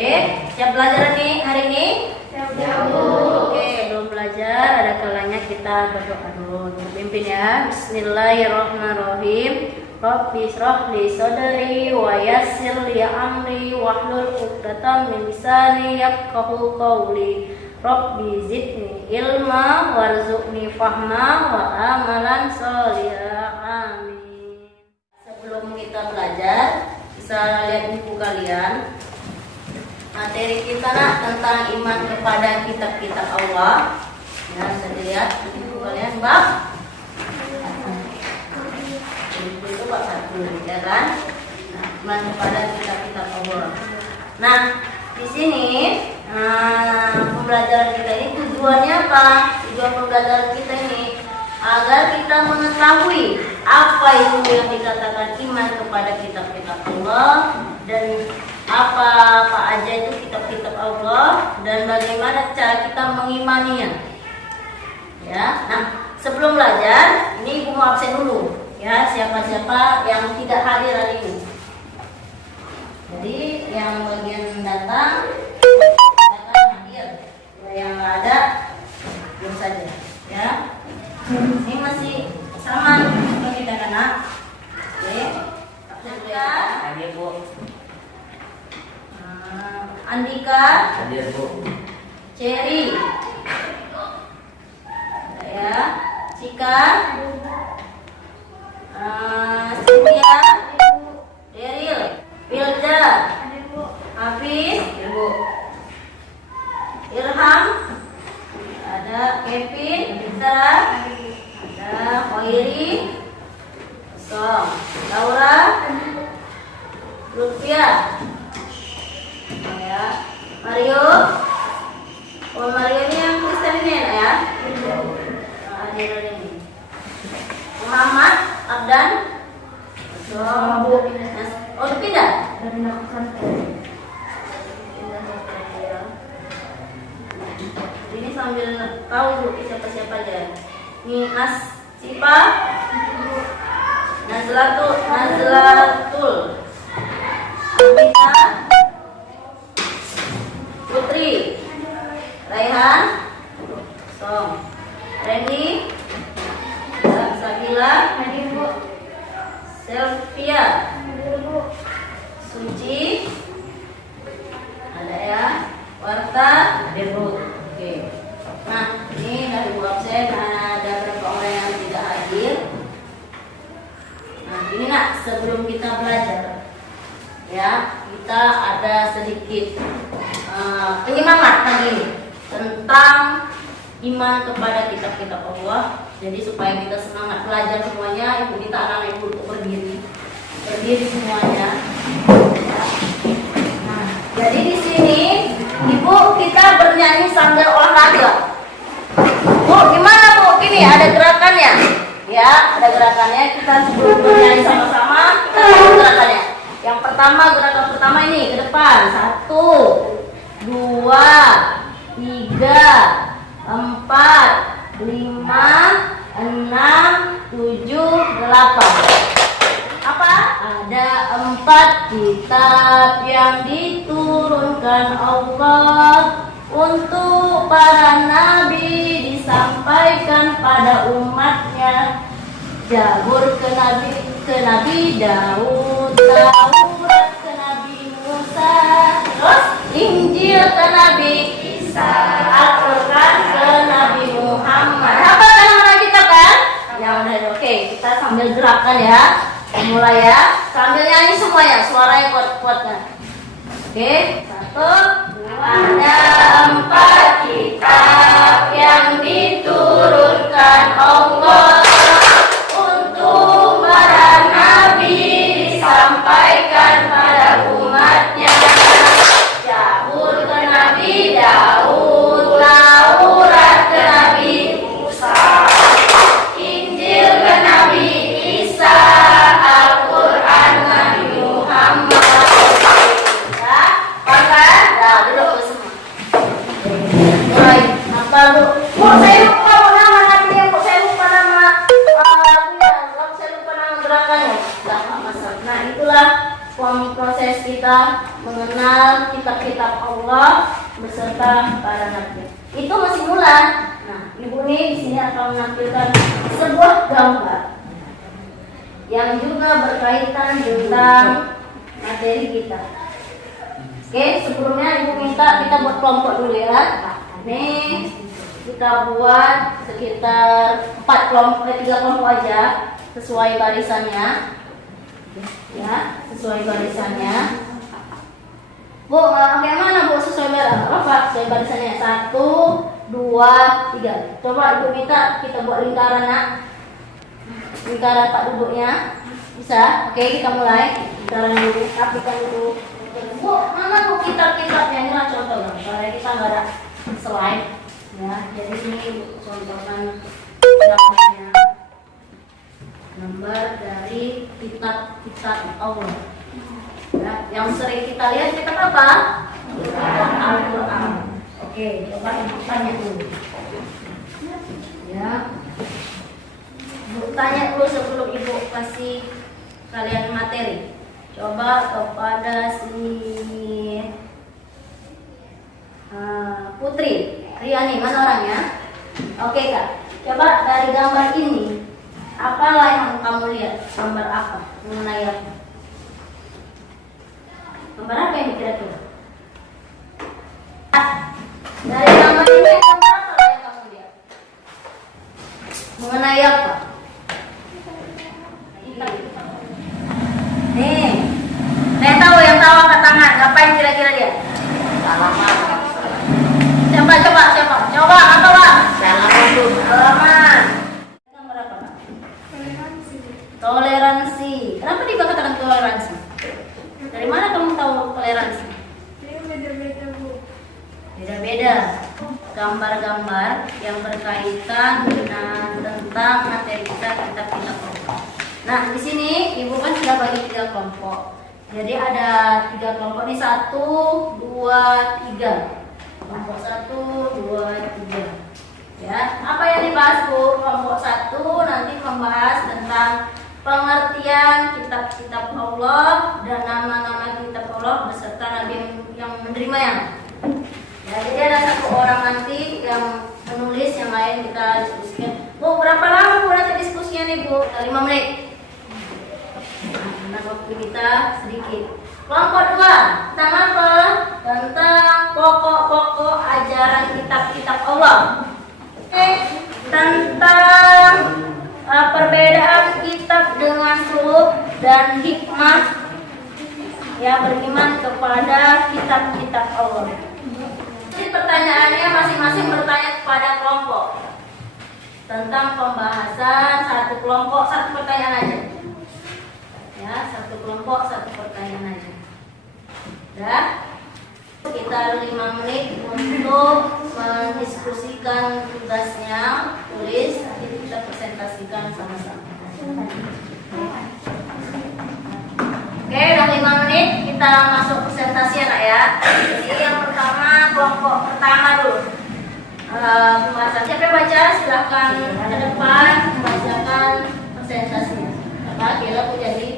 Oke, siap belajar nih hari ini? Siap, Bu. Oke, belum belajar, ada kalanya kita berdoa dulu. Pimpin ya. Bismillahirrahmanirrahim. Rabbi shrah li sadri wa yassir li amri wahlul 'uqdatam min lisani yafqahu qawli. Rabbi zidni ilma warzuqni fahma wa amalan sholihah. Amin. Sebelum kita belajar, bisa lihat buku kalian. Materi kita tentang iman kepada kitab-kitab Allah. Ya, bisa dilihat buku kalian bab itu bab 1, ya kan? Nah, iman kepada kitab-kitab Allah. Nah, di sini pembelajaran kita ini tujuannya apa? Tujuan pembelajaran kita ini agar kita mengetahui apa itu yang dikatakan iman kepada kitab-kitab Allah dan apa aja itu kitab-kitab Allah dan bagaimana cara kita mengimaninya. Ya, nah sebelum belajar ini Ibu mau absen dulu. Ya, siapa-siapa yang tidak hadir hari ini. Jadi yang bagian datang hadir, yang nggak ada belum saja. Ya, ini masih sama seperti kita anak. Oke, absen dulu ya. Hadir, Bu. Andika, Hadir, Bu. Cherry, ya, Cika, Cynthia, Daryl, Wilda, Hafiz, Ibu, Irham, ada Kevin, Sarah, ada Khairi, Song, Laura, Lutfia, ya, Mario. Oh, Mario ini yang Kristen ini ya? Hadir ini. Muhammad, Abdan. Oh, pindah. Ini sambil tahu Bu siapa-siapa aja. Ini Sipa, Nazlatul, Amita, Putri, Raihan, Song, Randy, Sabila, Selvia, Suci, ada ya, Warta, ada Bu. Oke. Nah, ini dari Bu absen ada beberapa orang yang tidak hadir. Nah, ini sebelum kita belajar, ya kita ada sedikit penyemangat pagi ini tentang iman kepada kitab-kitab Allah. Jadi supaya kita semangat belajar semuanya, Ibu minta anak Ibu untuk berdiri semuanya. Ya. Nah, jadi di sini Ibu kita bernyanyi sambil olahraga. Bu, gimana Bu? Ini ada gerakannya. Ya, ada gerakannya. Kita sebelum bernyanyi sama-sama, kita tahu gerakannya. Yang pertama, gerakan pertama ini ke depan. 1, 2, 3, 4, 5, 6, 7, 8. Apa? Ada 4 kitab yang diturunkan Allah untuk para nabi, disampaikan pada umatnya. Zabur ke Nabi Daud, Taurat ke Nabi Musa, terus Injil ke Nabi Isa, Al-Quran ke Nabi Muhammad. Apa nama kita kan? Ya udah, oke. Kita sambil gerakan ya. Mulai ya. Sambil nyanyi semuanya, suaranya kuat-kuatnya. Oke, 1, 2. Ada 4 kitab yang diturunkan Allah untuk para nabi, disampaikan pada umatnya. Zabur ke Nabi Daud, Taurat ke Nabi Musa, Injil ke Nabi Isa, Al-Quran Nabi Muhammad. Ya, bangga? Nah, duduk semua. kitab Allah beserta para nabi. Itu masih mula. Nah, ibu nih di sini akan menampilkan sebuah gambar yang juga berkaitan tentang materi kita. Oke, sebelumnya ibu minta kita buat kelompok dulu ya. Nih kita buat sekitar 3 kelompok aja sesuai barisannya. Ya, sesuai barisannya. Bu, bagaimana Bu sesuai barisannya? 1, 2, 3. Coba ibu minta kita buat lingkaran nak. Lingkaran tak duduknya. Bisa? Oke, kita mulai. Lingkaran dulu, apikan dulu. Bu, mana Bu kitab-kitabnya? Ini lah contoh. Soalnya kita nggak ada slide. Ya, jadi ini contohkan gambarnya. Gambar dari kitab-kitab Allah. Ya, yang sering kita lihat kitab apa? Al-Quran. Oke, coba ibu tanya dulu. Ya, ibu tanya dulu sebelum ibu kasih kalian materi. Coba kepada si Putri Riani, mana orangnya? Oke Kak, coba dari gambar ini apalah yang kamu lihat? Gambar apa? Mengenai apa? Gambar apa yang kira-kira? Dari gambar ini gambar apa yang kamu lihat? Mengenai apa? Nih, yang tahu angkat tangan. Ngapain kira-kira dia? Salaman. Coba, apa Pak? Salaman. Gambar apa Pak? Toleransi. Kenapa dikatakan toleransi? Dari mana kamu tahu toleransi? Beda-beda Bu. Beda-beda. Gambar-gambar yang berkaitan dengan tentang materi kita kitab-kitab Allah. Nah, di sini ibu kan sudah bagi 3 kelompok. Jadi ada 3 kelompok ini 1, 2, 3. Kelompok 1, 2, 3. Ya, apa yang dibahas Bu? Kelompok 1 nanti membahas tentang pengertian kitab-kitab Allah dan nama-nama kitab Allah beserta nabi yang menerimanya. Ya, jadi ada 1 orang nanti yang menulis, yang lain kita diskusikan. Bu, berapa lama Bu nanti diskusinya nih Bu? 5 menit. Nah, waktu kita sedikit. Kelompok 2 tentang apa? Tentang pokok-pokok ajaran kitab-kitab Allah. Tentang perbedaan kitab dengan suluk dan hikmah, ya, beriman kepada kitab-kitab Allah. Jadi pertanyaannya masing-masing bertanya kepada kelompok tentang pembahasan 1 kelompok 1 pertanyaan aja. Ya, 1 kelompok 1 pertanyaan aja. Ya, sekitar 5 menit untuk mendiskusikan tugasnya, tulis, nanti kita presentasikan sama-sama. Oke, udah 5 menit kita masuk presentasi anak ya. Jadi yang pertama, kelompok pertama dulu. Pembahasan. Siapa yang baca? Silahkan ke depan membacakan presentasinya. Apa? Kira aku jadi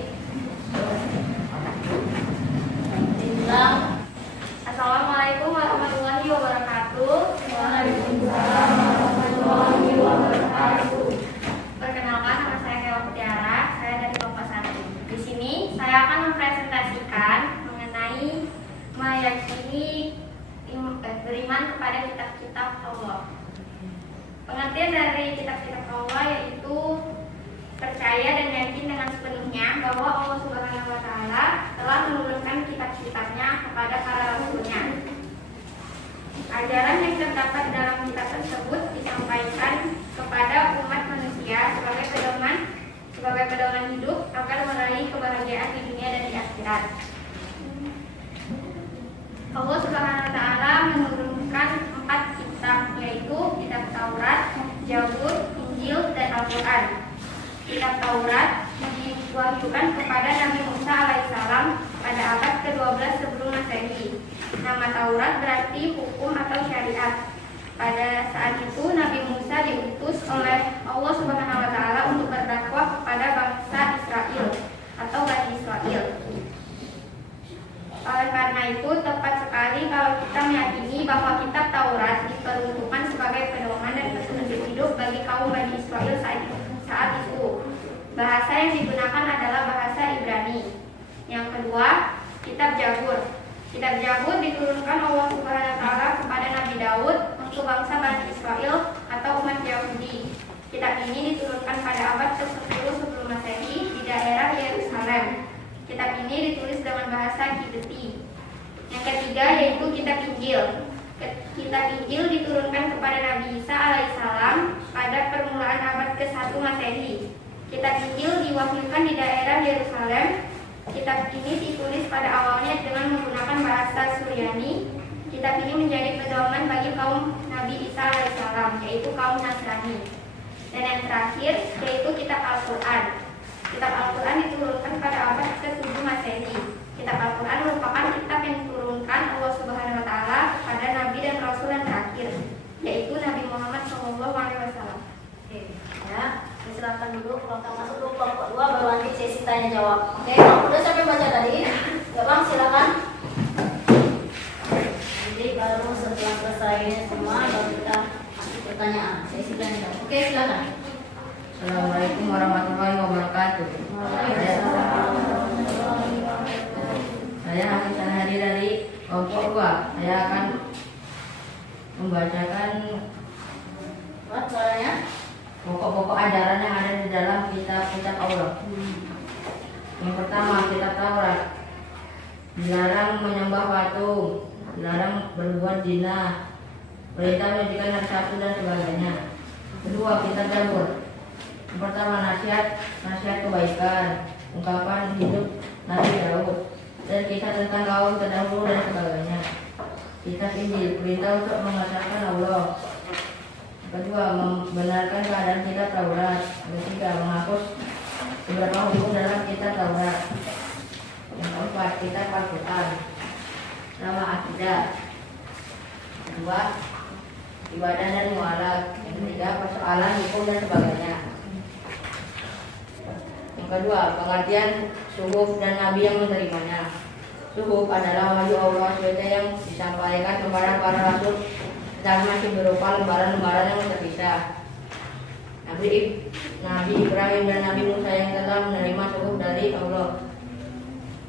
Assalamualaikum warahmatullahi wabarakatuh. Waalaikumsalam warahmatullahi wabarakatuh. Perkenalkan, nama saya Kewa Putiara. Saya dari kelompok 1. Di sini saya akan mempresentasikan mengenai meyakini beriman kepada kitab-kitab Allah. Pengertian dari kitab-kitab Allah yaitu percaya dan yakin dengan sepenuhnya bahwa Allah Subhanahu wa Ta'ala telah menurunkan kitab-kitabnya kepada para rasulnya. Ajaran yang terdapat dalam kitab tersebut disampaikan kepada umat manusia sebagai pedoman hidup agar meraih kebahagiaan di dunia dan di akhirat. Allah Subhanahu wa Ta'ala menurunkan 4 kitab, yaitu kitab Taurat, Zabur, Injil, dan Al-Quran. Kitab Taurat diwahyukan kepada Nabi Musa alaihissalam pada abad ke-12 sebelum Masehi. Nama Taurat berarti hukum atau syariat. Pada saat itu Nabi Musa diutus oleh Allah Subhanahu wa Ta'ala untuk berdakwah kepada bangsa Israel atau Bani Israel. Oleh karena itu, tepat sekali kalau kita meyakini bahwa kitab Taurat diperuntukkan sebagai pedoman dan petunjuk hidup bagi kaum Bani Israel saat itu. Bahasa yang digunakan adalah bahasa Ibrani. Yang kedua, kitab Zabur. Kitab Zabur diturunkan Allah Subhanahu wa taala kepada Nabi Daud untuk bangsa Bani Israel atau umat Yahudi. Kitab ini diturunkan pada abad ke-10 sebelum Masehi di daerah Yerusalem. Kitab ini ditulis dengan bahasa Kibti. Yang ketiga yaitu kitab Injil. Kitab Injil diturunkan kepada Nabi Isa alaihissalam pada permulaan abad ke-1 Masehi. Kitab Injil diwahyukan di daerah Yerusalem. Kitab ini ditulis pada awalnya dengan menggunakan bahasa Suryani. Kitab ini menjadi pedoman bagi kaum Nabi Isa alaihissalam, yaitu kaum Nasrani. Dan yang terakhir yaitu kitab Al-Quran. Kitab Al-Quran diturunkan pada abad ke-7 Masehi. Kitab Al-Quran merupakan kitab yang diturunkan Allah Subhanahu wa taala kepada nabi dan rasul yang terakhir, yaitu Nabi Muhammad SAW. Oke, ya. Silakan dulu kita masuk dulu kelompok 2 baru nanti sesi tanya jawab. Oke, udah sampai baca tadi? Ya Bang, silakan. Jadi baru setelah selesai semua baru kita masuk pertanyaan. Sesi tanya jawab. Oke, silakan. Assalamualaikum warahmatullahi wabarakatuh. Saya Hafiz Sanhari dari kelompok 2. Saya akan membacakan Suaranya? pokok-pokok ajaran yang ada di dalam kitab-kitab Allah. Yang pertama, kitab Taurat. Dilarang menyembah patung, dilarang berbuat zina, perintah menjadikan hari Sabtu dan sebagainya. Kedua, kitab Zabur. Yang pertama, nasihat kebaikan, ungkapan hidup Nabi Daud, dan kisah tentang kaum terdahulu dan sebagainya. Kitab Injil, perintah untuk mengesahkan Allah. Kedua, membenarkan keadaan kitab Taurat. Ketiga, menghapus beberapa hukum dalam kitab Taurat. Yang keempat, kitab Al-Quran. Nama akidah. Kedua, ibadah dan mualaf. Yang ketiga, persoalan hukum dan sebagainya. Yang kedua, pengertian suhuf dan nabi yang menerimanya. Suhuf adalah wahyu Allah SWT yang disampaikan kepada para rasul dan masih berupa lembaran-lembaran yang terpisah. Nabi Ibrahim dan Nabi Musa yang telah menerima suhuf dari Allah.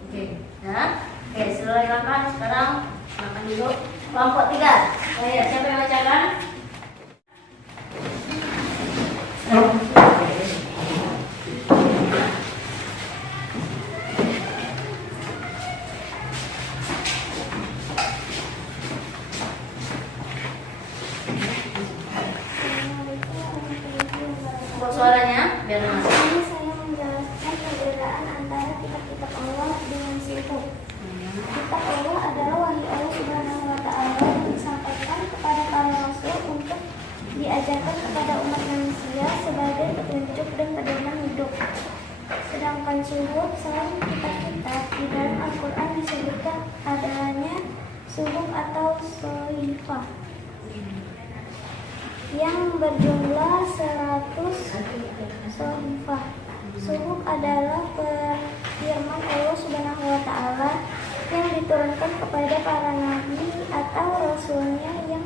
Oke, ya. Oke, silakan sekarang makan dulu kelompok 3. Siapa yang bacakan? Suaranya biar masuk. Ini saya menjelaskan perbedaan antara kitab-kitab Allah dengan suhuf. Kitab Allah adalah wahyu Allah Subhanahu wa taala yang disampaikan kepada para rasul untuk diajarkan kepada umat manusia sebagai petunjuk dan pedoman hidup. Sedangkan suhuf selain kitab-kitab di dalam Al-Quran disebutkan adanya suhuf atau sohifah yang berjumlah 100 sohifah. Suhuf adalah firman Allah Subhanahu wa taala yang diturunkan kepada para nabi atau rasulnya yang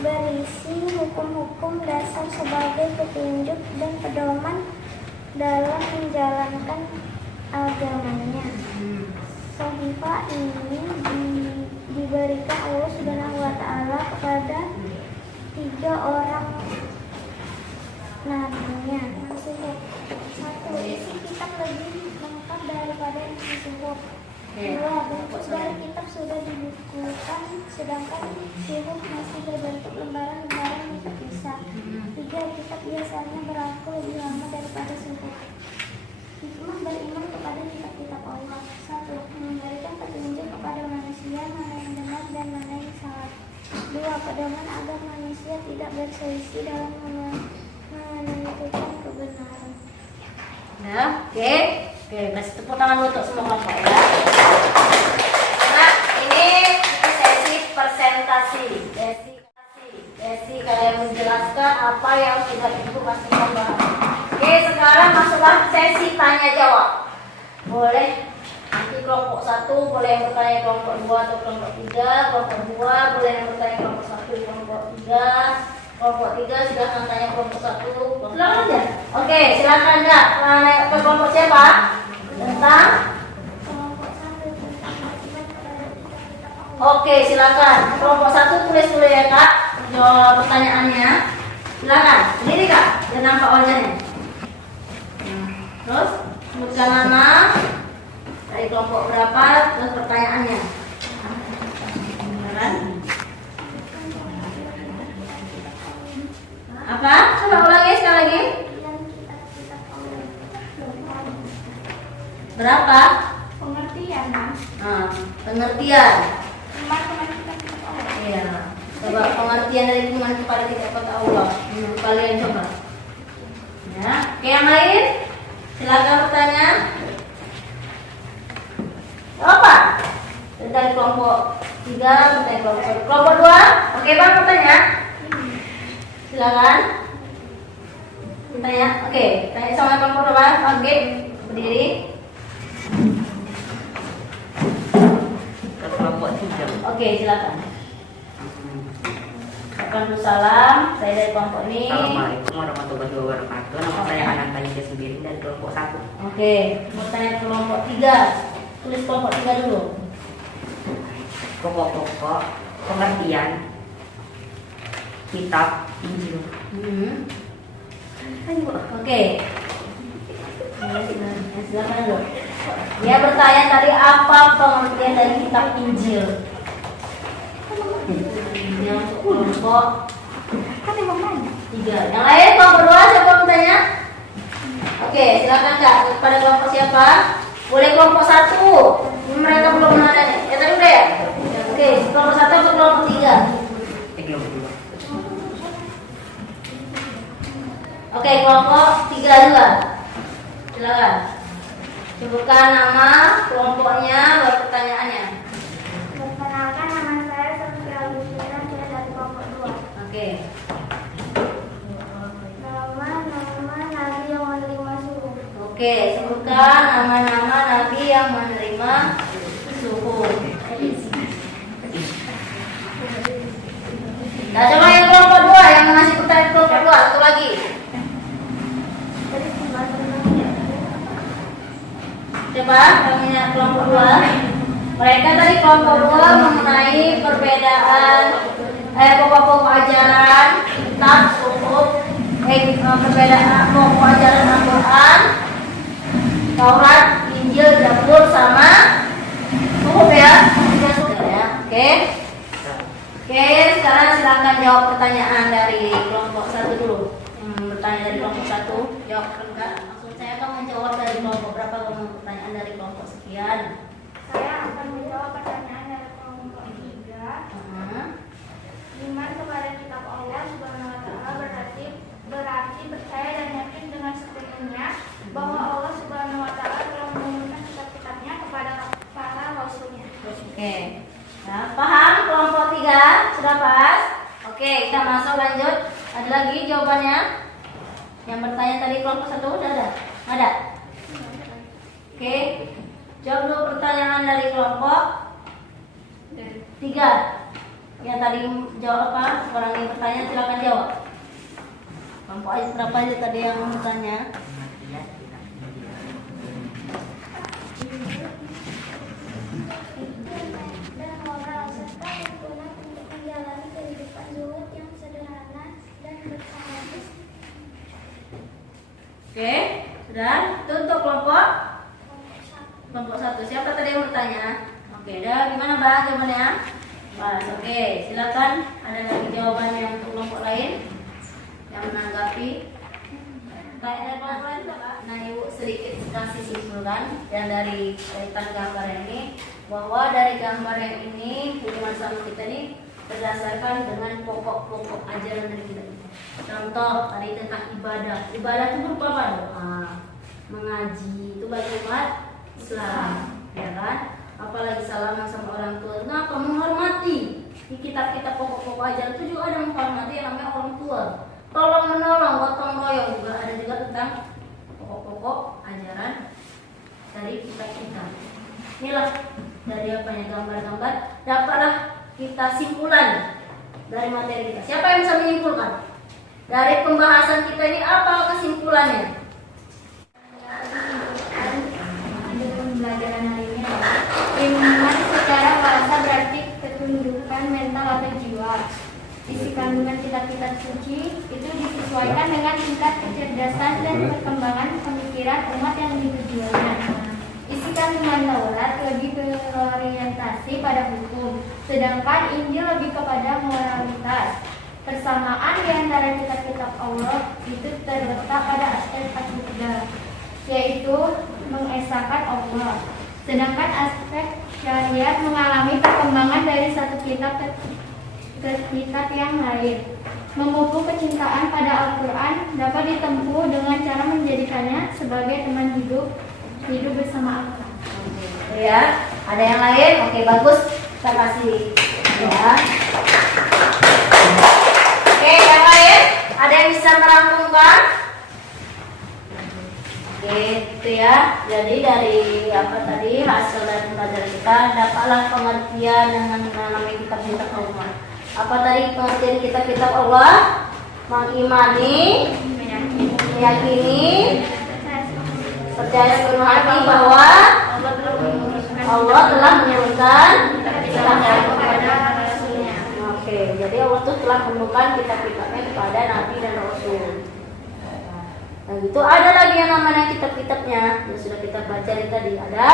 berisi hukum-hukum dasar sebagai petunjuk dan pedoman dalam menjalankan agamanya. Sohifah ini diberikan Allah Subhanahu wa taala kepada 3 orang nabinya. Suhuf. 1. Isi kitab lebih lengkap daripada isi suhuf. 2. Bentuk dari kitab sudah dibukukan, sedangkan suhuf masih berbentuk lembaran-lembaran yang terpisah. 3. Kitab biasanya berlaku lebih lama daripada suhuf. Hikmah beriman kepada kitab-kitab Allah. 1. Memberikan petunjuk kepada manusia mana yang benar dan mana yang salah. 2. Pedoman agar manusia tidak berselisih dalam menentukan kebenaran. Nah, oke, kasih tepuk tangan untuk semua kelompok ya. Nah, ini sesi presentasi. Sesi kalian menjelaskan apa yang sudah ibu pastikan bahas. Oke, sekarang masuklah sesi tanya jawab. Boleh nanti kelompok 1 boleh yang bertanya kelompok 2 atau kelompok 3. Kelompok 2 boleh yang bertanya kelompok 1, kelompok 3. Kelompok 3 silakan tanya kelompok 1. Silakan aja. Oke, silakan Kak. Nanya ke kelompok siapa? Tentang. Kelompok 1 tentang akibat kepada kitab Allah. Oke, silakan. Kelompok 1 tulis dulu ya Kak. Jawab pertanyaannya. Silakan. Sendiri Kak. Dan nampak wajahnya. Terus sebutkan nama dari kelompok berapa, terus pertanyaannya. Beneran? Apa? Coba ulangi sekali lagi. Dan kitab Allah. Berapa? Pengertian, Mas. Pengertian. Iman kepada kitab Allah. Iya. Coba pengertian dari iman kepada kitab Allah. Kalian coba. Ya. Oke, yang lain? Silakan bertanya. Apa? Dari kelompok 3, dari kelompok 1. Kelompok 2. Oke, Bang bertanya. Silakan. Bertanya. Oke, tanya sama kelompok 2. Oke, berdiri. Kelompok 3. Oke, silakan. Waalaikumsalam. Saya dari kelompok ini. Assalamualaikum warahmatullahi wabarakatuh. Nama saya Ananta Yuda Subirin dari kelompok 1. Oke, bertanya kelompok 3. Tulis kelompok 3 dulu. Pokok-pokok pengertian kitab Injil. Oke. Silakan dulu. Dia bertanya tadi apa pengertian dari kitab Injil. Yang kelompok 3. Yang lain kelompok 2 siapa bertanya? Oke, silakan Kak. Pada kelompok siapa? Boleh kelompok 1. Mereka belum ada nih. Ya tadi udah ya? Oke, kelompok 1 atau kelompok 3? Kelompok 2. Oke, kelompok 3 juga. Silakan. Sebutkan nama kelompoknya, baru pertanyaannya. Perkenalkan, nama saya Sofia Luciana, saya dari kelompok 2. Oke. Nama Nabi yang menerima suruh. Oke, sebutkan nama-nama nabi yang menerima suhu. Nah, coba yang kelompok 2 yang ngasih pertanyaan kelompok 2 satu lagi. Coba namanya kelompok 2. Mereka tadi kelompok 2 mengenai perbedaan pokok-pokok ajaran kitab suhuf, perbedaan pokok ajaran Al-Quran, Taurat, Injil, Zabur sama suhuf ya. Oke. Oke, sekarang silakan jawab pertanyaan dari kelompok 1 dulu. Bertanya dari kelompok 1, jawab enggak? Maksud saya akan menjawab dari kelompok berapa kalau pertanyaan dari kelompok sekian. Saya akan menjawab pertanyaan dari kelompok 3. Iman kepada kitab Allah Subhanahu wa taala berarti percaya dan yakin dengan sepenuhnya bahwa Allah Subhanahu wa taala telah menurunkan kitab-kitabnya kepada para rasulnya. Oke. Nah, paham kelompok 3? Sudah pas? Oke, kita masuk lanjut. Ada lagi jawabannya? Yang bertanya tadi kelompok 1 udah ada? Ada? Oke. Jawab dulu pertanyaan dari kelompok 3. Yang tadi jawab apa? Orang yang bertanya silakan jawab. Kelompok aja berapa aja tadi yang bertanya? Dan moral serta tuntunan untuk menjalani kehidupan zuhud yang sederhana dan bersahabat. Oke, sudah. Itu untuk kelompok 1. Siapa tadi yang bertanya? Oke, dah gimana Bang jawabannya? Pas. Oke, silakan. Ada lagi jawaban yang untuk kelompok lain yang menanggapi? Kayak dari kelompok lain Pak. Nah, Ibu sedikit kasih simpulkan yang dari kaitan gambar ini, bahwa dari gambar yang ini hubungan sama kita ini berdasarkan dengan pokok-pokok ajaran dari kita. Contoh tadi tentang ibadah. Ibadah itu berupa apa? Doa, mengaji, itu bagi umat Islam, ya kan? Apalagi salaman sama orang tua. Kenapa? Menghormati. Di kitab-kitab pokok-pokok ajaran itu juga ada menghormati yang namanya orang tua. Tolong menolong, gotong royong juga ada juga tentang pokok-pokok ajaran dari kita. Inilah dari apanya gambar-gambar, dapatlah kita simpulan dari materi kita. Siapa yang bisa menyimpulkan? Dari pembahasan kita ini apa kesimpulannya? Dari pembelajaran hari ini adalah iman secara bahasa berarti ketundukan mental atau jiwa. Isi kandungan kitab-kitab suci itu disesuaikan dengan tingkat kecerdasan dan perkembangan pemikiran umat yang ditujuannya. Isi kandungan Taurat lebih berorientasi pada hukum, sedangkan Injil lebih kepada moralitas. Persamaan di antara kitab-kitab Allah itu terletak pada aspek akidah, yaitu mengesahkan Allah. Sedangkan aspek syariat mengalami perkembangan dari satu kitab ke kitab yang lain. Memupuk kecintaan pada Al-Quran dapat ditempuh dengan cara menjadikannya sebagai teman hidup bersama Al-Quran. Ya, ada yang lain? Oke, bagus. Kita kasih ya. Oke, yang lain? Ada yang bisa merangkumkan? Oke, itu ya. Jadi dari apa tadi hasil dari pembelajaran kita, dapatlah pengertian dengan namanya kitab-kitab Allah. Apa tadi pengertian kitab-kitab Allah? Mengimani, meyakini, percaya sepenuh hati bahwa Allah telah menurunkan kitab-kitabnya kepada Rasulnya. Oke, jadi Allah tuh telah menurunkan kitab-kitabnya kepada Nabi dan Rasul. Nah, itu ada lagi yang namanya kitab-kitabnya yang sudah kita baca tadi, ada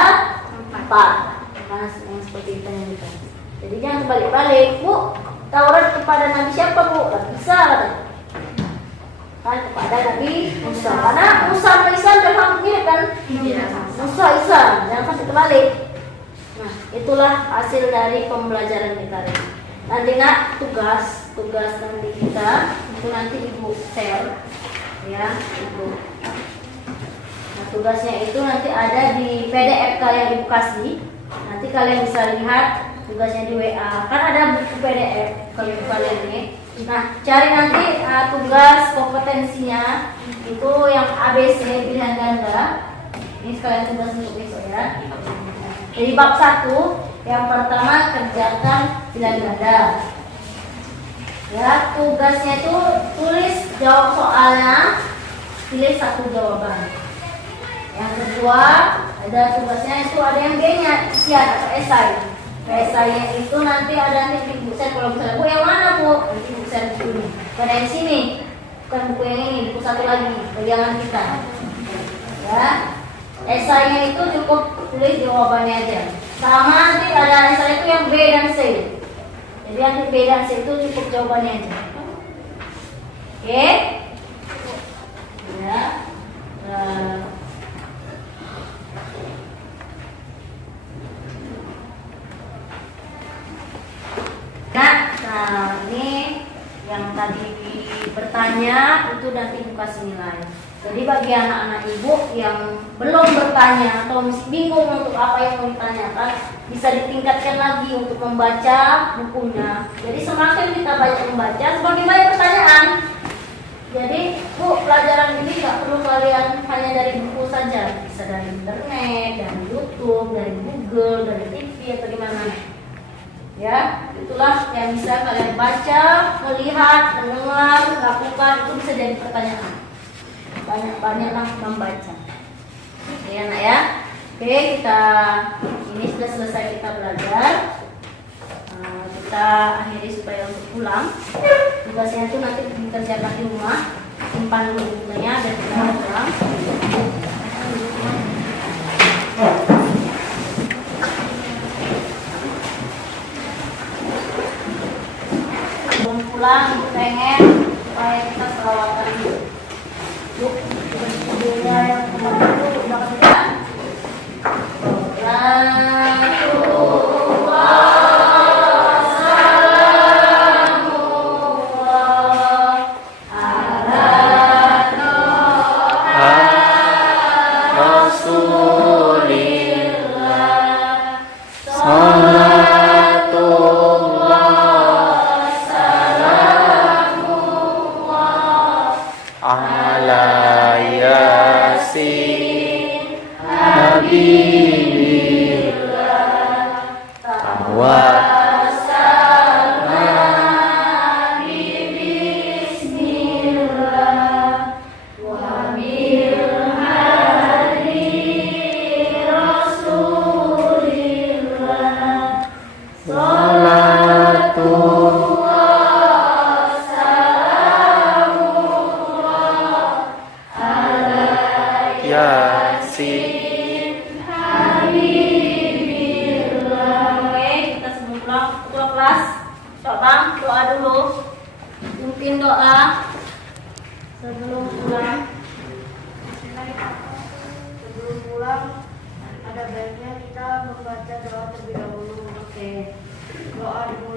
4. Nah, yang seperti itu yang kita. Jadi jangan balik-balik, Bu. Taurat kepada Nabi siapa, Bu? Gak bisa katanya. Kan kepada Nabi Musa. Karena Musa dan Isa mirip kan? Musa Isa, jangan sampai terbalik. Nah, itulah hasil dari pembelajaran kita ini. Nanti tugas nanti kita itu nanti Ibu share ya, Ibu. Nah, tugasnya itu nanti ada di PDF yang Ibu kasih. Nanti kalian bisa lihat tugasnya di WA. Kan ada buku PDF kalau kalian ini. Nah, cari nanti tugas kompetensinya itu yang ABC pilihan ganda. Ini sekalian tugas untuk besok ya. Jadi bab 1 yang pertama kerjakan pilihan ganda. Ya, tugasnya itu tulis jawab soalnya, pilih 1 jawaban. Yang kedua ada tugasnya itu ada yang B-nya isian atau esai. Esainya itu nanti ada nanti Ibu share kalau misalnya Bu yang mana Bu? Nanti Ibu share buku ini. Bukan yang sini, bukan buku yang ini, buku satu lagi pegangan kita. Ya, esainya itu cukup tulis jawabannya aja. Sama nanti ada esai itu yang B dan C. Jadi nanti B dan C itu cukup jawabannya aja. Oke? Ya. Nah, ini yang tadi bertanya itu nanti Ibu kasih nilai. Jadi bagi anak-anak Ibu yang belum bertanya atau masih bingung untuk apa yang mau ditanyakan, bisa ditingkatkan lagi untuk membaca bukunya. Jadi semakin kita banyak membaca, semakin banyak pertanyaan. Jadi Bu, pelajaran ini nggak perlu kalian hanya dari buku saja, bisa dari internet, dari YouTube, dari Google, dari TV atau gimana. Ya, itulah yang bisa kalian baca, melihat, mendengar, lakukan, itu bisa jadi pertanyaan. Banyak-banyaklah membaca. Oke, anak ya. Oke, ini sudah selesai kita belajar. Kita akhiri supaya untuk pulang. Tugasnya itu nanti dikerjakan di rumah, simpan dulu bukunya dan kita pulang. Pulang pengen supaya kita selawatan dulu. Yuk, videonya yang kemarin itu udah kemudian. Yasin Habibillah Oke, kita semua ketua kelas. Coba doa dulu. Pimpin doa sebelum pulang. Sebelum pulang, ada baiknya kita membaca doa terlebih dahulu. Oke. Doa dimulai.